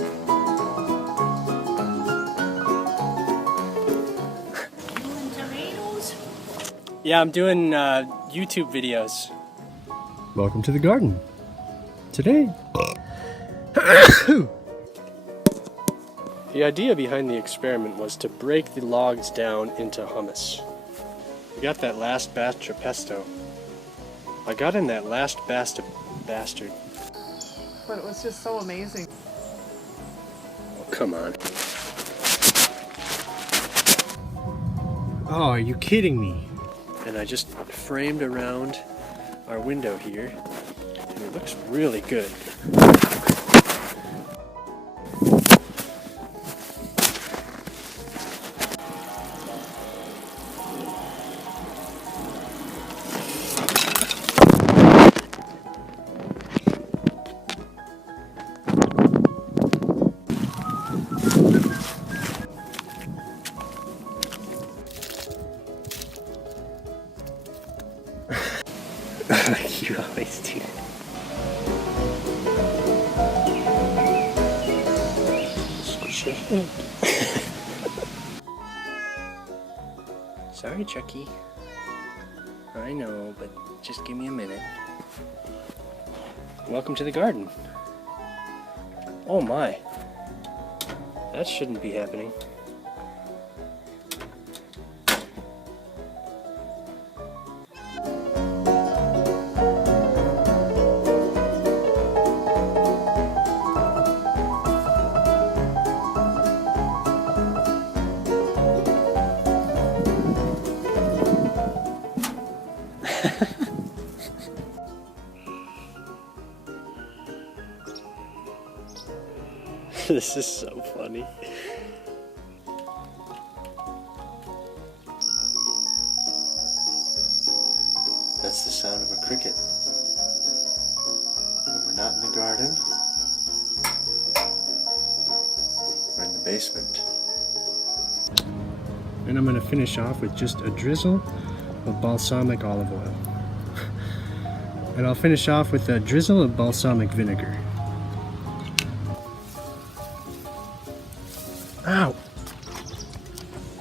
Doing tomatoes? Yeah, I'm doing YouTube videos. Welcome to the garden. Today. The idea behind the experiment was to break the logs down into hummus. We got that last batch of pesto. I got in that last bastard. But it was just so amazing. Oh, come on. Oh, are you kidding me? And I just framed around our window here, and it looks really good. You always do. Squish your head. Sorry, Chucky. I know, but just give me a minute. Welcome to the garden. Oh my. That shouldn't be happening. This is so funny. That's the sound of a cricket. But we're not in the garden. We're in the basement. And I'm going to finish off with just a drizzle of balsamic olive oil. And I'll finish off with a drizzle of balsamic vinegar. Ow!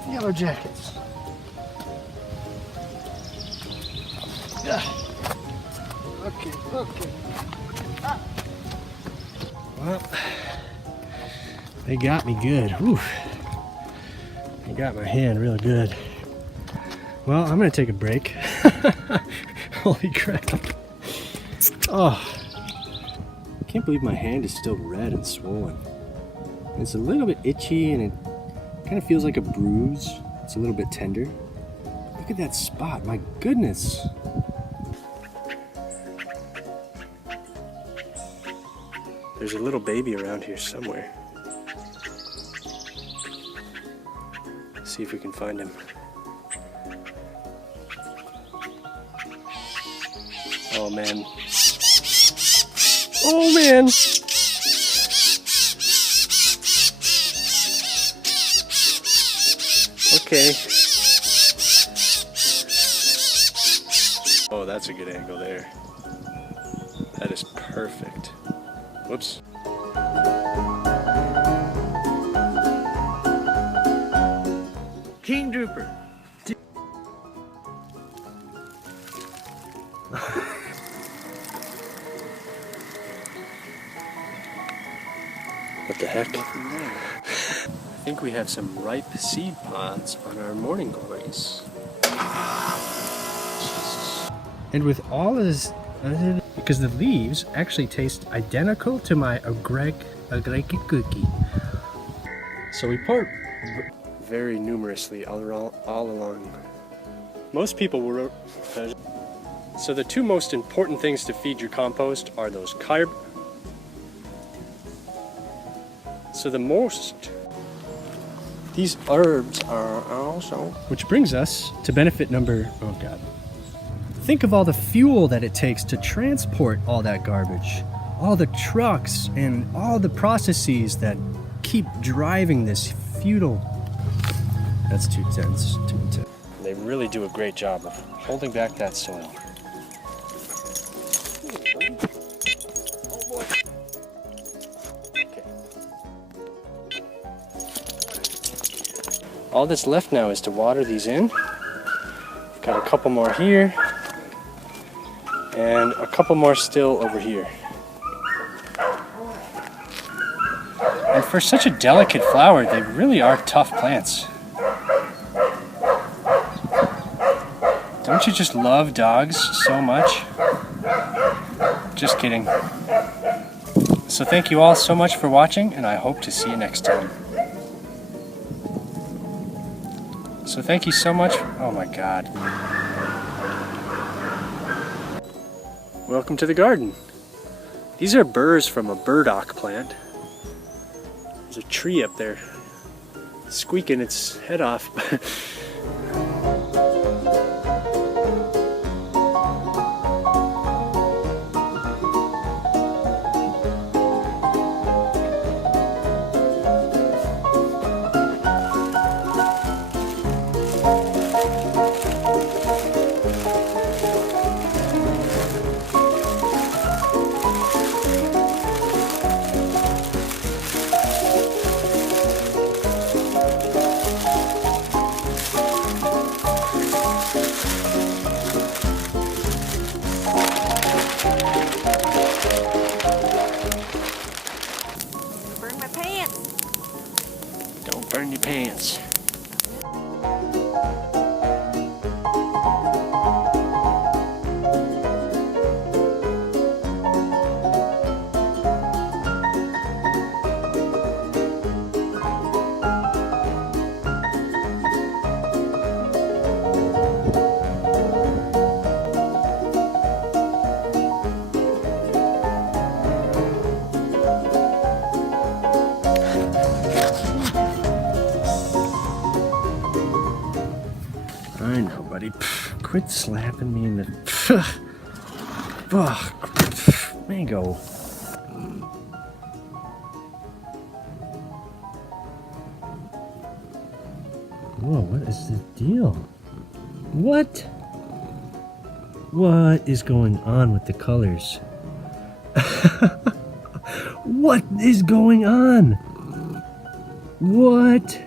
Yellow jackets. Okay. Ah. Well, they got me good. Whew. They got my hand real good. Well, I'm gonna take a break. Holy crap. Oh. I can't believe my hand is still red and swollen. It's a little bit itchy and it kind of feels like a bruise. It's a little bit tender. Look at that spot, my goodness. There's a little baby around here somewhere. See if we can find him. Oh man. Oh man! Okay. Oh, that's a good angle there. That is perfect. Whoops. King Drooper. What the heck? I think we have some ripe seed pods on our morning glories. And with all of this, because the leaves actually taste identical to my agreki cookie. So we pour very numerously all along. Most people will. So the two most important things to feed your compost are those carb. So these herbs are also. Which brings us to benefit number, oh God. Think of all the fuel that it takes to transport all that garbage. All the trucks and all the processes that keep driving this futile. That's too intense, too intense. They really do a great job of holding back that soil. Oh boy. Okay. All that's left now is to water these in. We've got a couple more here, and a couple more still over here. And for such a delicate flower, they really are tough plants. Don't you just love dogs so much? Just kidding. So thank you all so much for watching, and I hope to see you next time. So thank you so much. Oh my God. Welcome to the garden. These are burrs from a burdock plant. There's a tree up there squeaking its head off. Burn my pants. Don't burn your pants. I know, buddy. Quit slapping me in the... Mango. Whoa, what is the deal? What? What is going on with the colors? What is going on? What?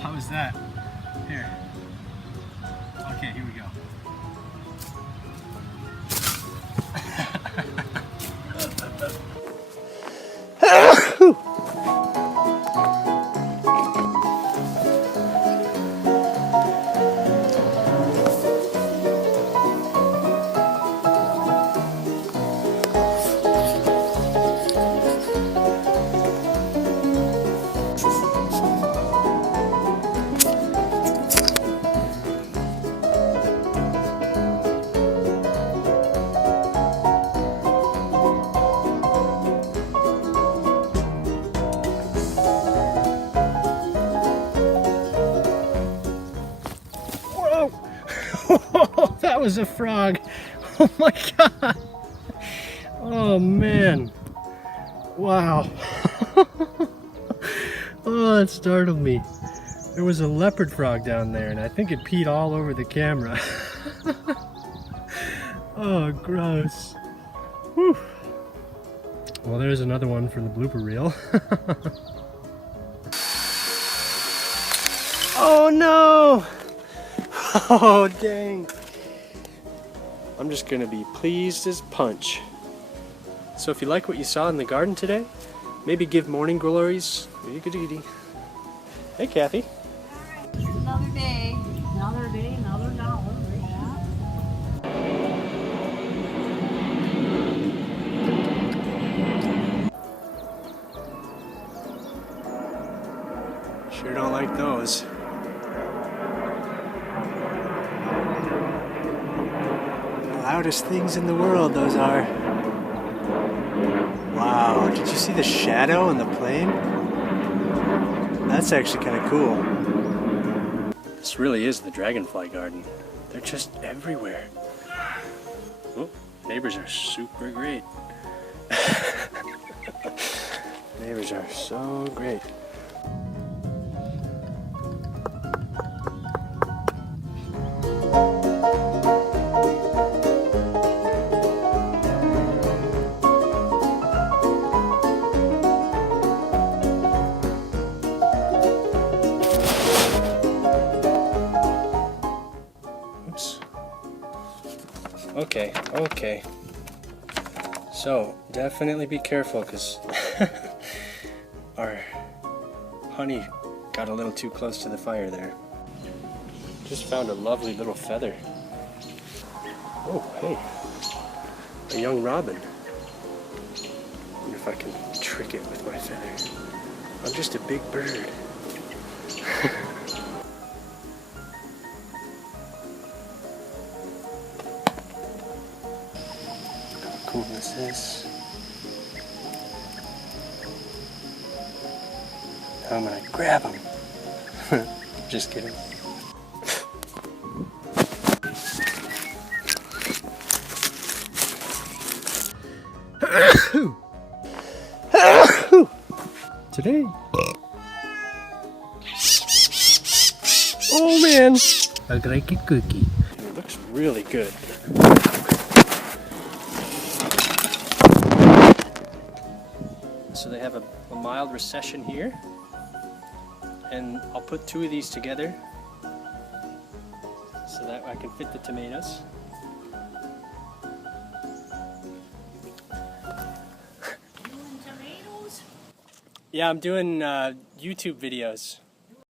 How was that? Here. Okay, here we go. That was a frog. Oh my God. Oh man. Wow. Oh, it startled me. There was a leopard frog down there and I think it peed all over the camera. Oh, gross. Whew. Well, there's another one for the blooper reel. Oh no! Oh dang. I'm just gonna be pleased as punch. So if you like what you saw in the garden today, maybe give morning glories. Hey Kathy. Another day. Another day, another dollar. Sure don't like those. Loudest things in the world, those are. Wow, did you see the shadow on the plane? That's actually kind of cool. This really is the dragonfly garden. They're just everywhere. Oh, neighbors are super great. Neighbors are so great. Okay. So, definitely be careful because our honey got a little too close to the fire there. Just found a lovely little feather. Oh, hey. A young robin. I wonder if I can trick it with my feather. I'm just a big bird. How cool is this? Now I'm gonna grab him. Just kidding. Today. Oh man! A great cookie. It looks really good. So they have a mild recession here. And I'll put 2 of these together so that I can fit the tomatoes. Doing tomatoes? Yeah, I'm doing YouTube videos.